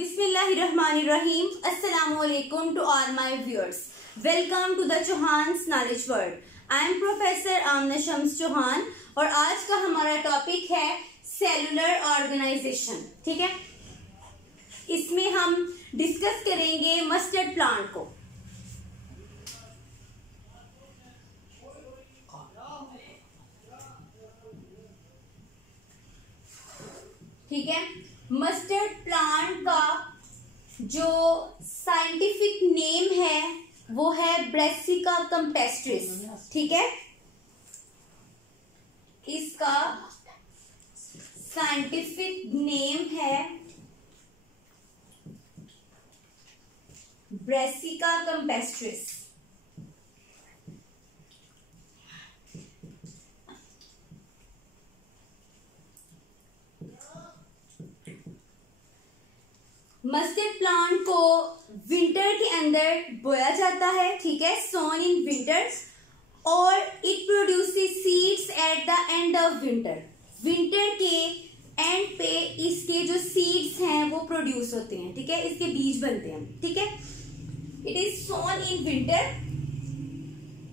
Bismillahirrahmanirrahim. Assalamualaikum to all my viewers. Welcome to the Chauhan's Knowledge World. I am Professor Amna Shams Chauhan और आज का हमारा topic है cellular organisation. ठीक है, इसमें हम डिस्कस करेंगे मस्टर्ड प्लांट को. ठीक है, मस्टर्ड प्लांट का जो साइंटिफिक नेम है वो है ब्रेसिका कैम्पेस्ट्रिस. ठीक है, इसका साइंटिफिक नेम है ब्रेसिका कैम्पेस्ट्रिस. मस्टर्ड प्लांट को विंटर के अंदर बोया जाता है. ठीक है, सोन इन विंटर्स और it produces seeds eight the end of winter. Winter के एंड पे इसके जो सीड्स हैं वो प्रोड्यूस होते हैं. ठीक है, इसके बीज बनते हैं. ठीक है, it is sown in winter,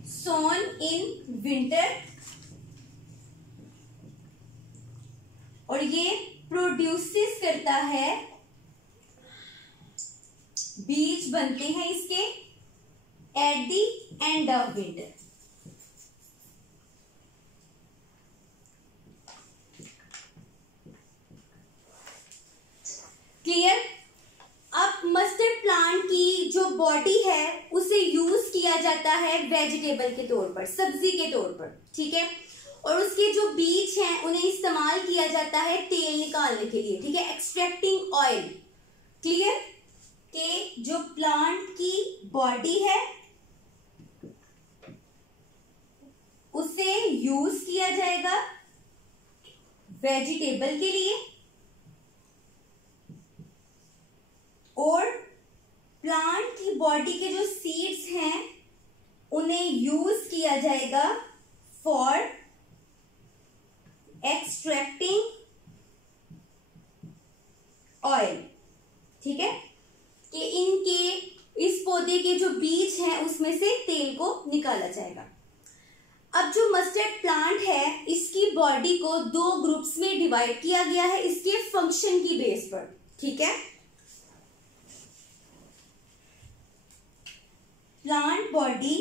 sown in winter और ये प्रोड्यूसेस करता है, बीज बनते हैं इसके at the end of winter. Clear. अब मस्टर्ड प्लांट की जो बॉडी है उसे यूज किया जाता है वेजिटेबल के तौर पर, सब्जी के तौर पर. ठीक है, और उसके जो बीज हैं उन्हें इस्तेमाल किया जाता है तेल निकालने के लिए. ठीक है, एक्सट्रैक्टिंग ऑयल. क्लियर कि जो प्लांट की बॉडी है उसे यूज किया जाएगा वेजिटेबल के लिए और प्लांट की बॉडी के जो सीड्स हैं उन्हें यूज किया जाएगा फॉर एक्सट्रैक्टिंग ऑयल. ठीक है, कि इनके इस पौधे के जो बीज हैं उसमें से तेल को निकाला जाएगा. अब जो मस्टर्ड प्लांट है इसकी बॉडी को दो ग्रुप्स में डिवाइड किया गया है इसके फंक्शन की बेस पर. ठीक है, plant body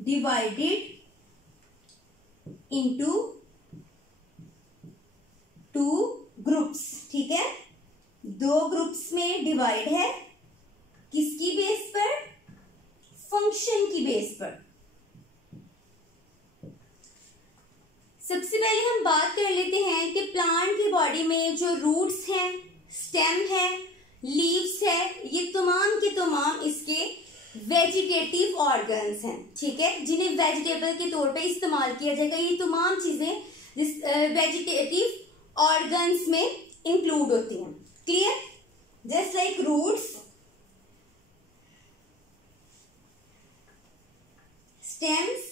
divided into two groups. ठीक है, दो ग्रुप्स में डिवाइड है. किसकी बेस पर? फंक्शन की बेस पर. सबसे पहले हम बात कर लेते हैं कि प्लांट की बॉडी में जो रूट्स हैं, स्टेम है, लीव्स है, ये तमाम के तमाम इसके वेजिटेटिव ऑर्गन्स हैं. ठीक है, जिन्हें वेजिटेबल के तौर पे इस्तेमाल किया जाएगा. ये तमाम चीजें जिस वेजिटेटिव ऑर्गन्स में इंक्लूड होती हैं. Clear. Just like roots, stems,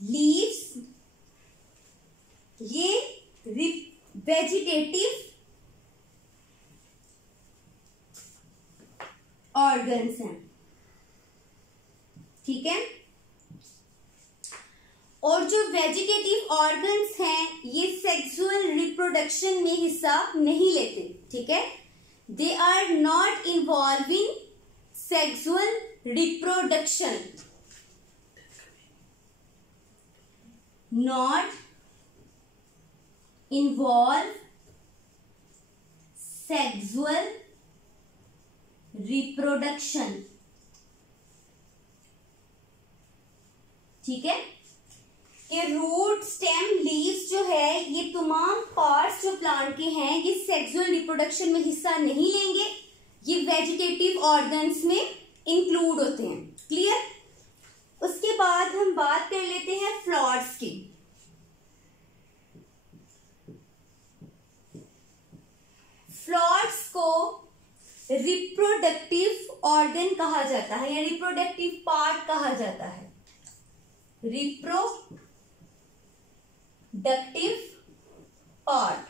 leaves, ये वेजिटेटिव ऑर्गन्स हैं. ठीक है, और जो वेजिटेटिव ऑर्गन्स हैं ये सेक्सुअल रिप्रोडक्शन में हिस्सा नहीं लेते. ठीक है, they are not involve in sexual reproduction, not involve sexual reproduction. ठीक है, ये रूट, स्टेम, लीव्स जो है ये तमाम पार्ट्स जो प्लांट के हैं ये सेक्सुअल रिप्रोडक्शन में हिस्सा नहीं लेंगे. ये वेजिटेटिव ऑर्गन्स में इंक्लूड होते हैं. क्लियर. उसके बाद हम बात कर लेते हैं फ्लावर्स की. फ्लावर्स को रिप्रोडक्टिव ऑर्गन कहा जाता है या रिप्रोडक्टिव पार्ट कहा जाता है. Reproductive reproductive part.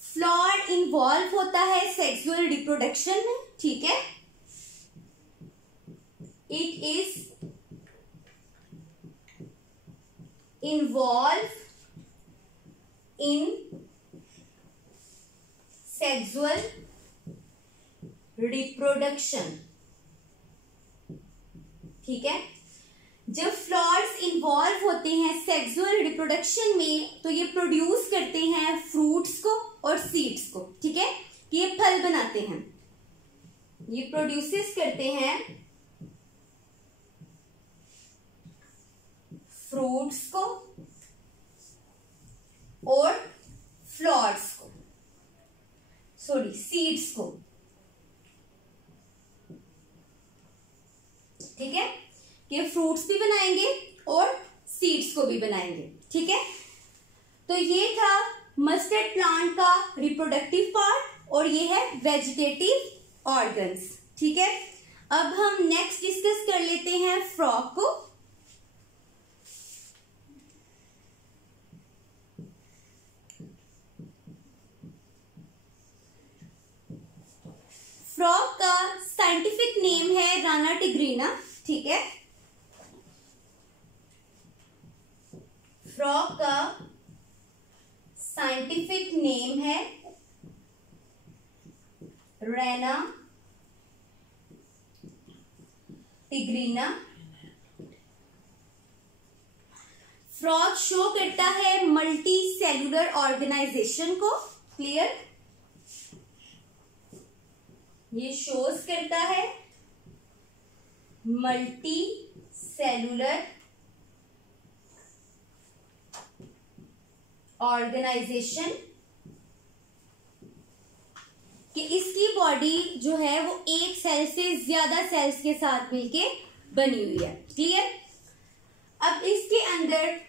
Flower involve होता है सेक्सुअल रिप्रोडक्शन में, ठीक है। It is involve in sexual reproduction, ठीक है। जब फ्लावर्स इन्वॉल्व होते हैं सेक्सुअल रिप्रोडक्शन में तो ये प्रोड्यूस करते हैं फ्रूट्स को और सीड्स को, ठीक है। ये फल बनाते हैं, ये प्रोड्यूसेस करते हैं फ्रूट्स को और फ्लावर्स को, सॉरी सीड्स को, ठीक है। ये फ्रूट्स भी बनाएंगे और सीड्स को भी बनाएंगे, ठीक है। तो ये था मस्टर्ड प्लांट का रिप्रोडक्टिव पार्ट और ये है वेजिटेटिव ऑर्गन्स, ठीक है। अब हम नेक्स्ट डिस्कस कर लेते हैं फ्रॉग को। फ्रॉग का साइंटिफिक नेम है राना टिग्रीना, ठीक है। फ्रॉग का साइंटिफिक नेम है राना टिग्रीना। फ्रॉग शो करता है मल्टी सेलुलर ऑर्गेनाइजेशन को, क्लियर। ये शोज करता है मल्टी सेलुलर ऑर्गेनाइजेशन कि इसकी बॉडी जो है वो एक सेल से ज्यादा सेल्स के साथ मिलके बनी हुई है, क्लियर। अब इसके अंदर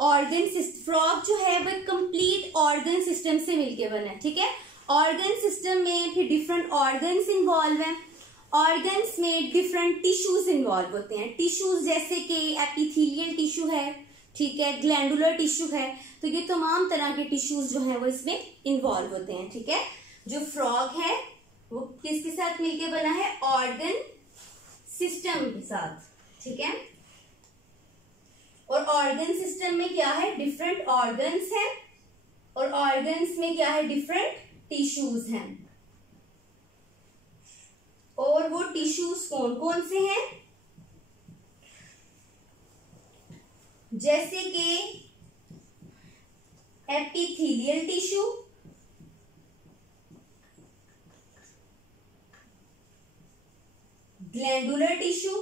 ऑर्गन सिस्टम, फ्रॉग जो है वो कंप्लीट ऑर्गन सिस्टम से मिलके बना है, ठीक है। ऑर्गन सिस्टम में फिर डिफरेंट ऑर्गन्स इन्वॉल्व हैं। ऑर्गन्स में डिफरेंट टिश्यूज इन्वॉल्व होते हैं। टिश्यूज जैसे कि एपिथेलियल टिश्यू है, ठीक है, ग्लैंडुलर टिश्यू है, तो ये तमाम तरह के टिश्यूज जो है वो इसमें इन्वॉल्व होते हैं, ठीक है। जो फ्रॉग है वो किसके साथ मिलके बना है? ऑर्गन सिस्टम के साथ, ठीक है। और ऑर्गन सिस्टम में क्या है? डिफरेंट ऑर्गन्स हैं और ऑर्गन्स में क्या है? डिफरेंट टिश्यूज हैं। और वो टिश्यूज कौन कौन से हैं? जैसे कि epithelial tissue, glandular tissue,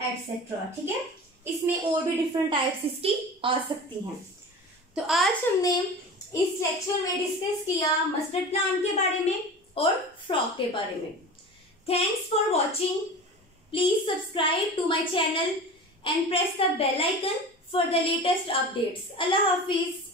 etcetera, ठीक है। इसमें और भी डिफरेंट टाइप्स इसकी आ सकती हैं। तो आज हमने इस लेक्चर में डिस्कस किया मस्टर्ड प्लांट के बारे में और फ्रॉग के बारे में। Thanks for watching. Please subscribe to my channel and press the bell icon for the latest updates. Allah Hafiz.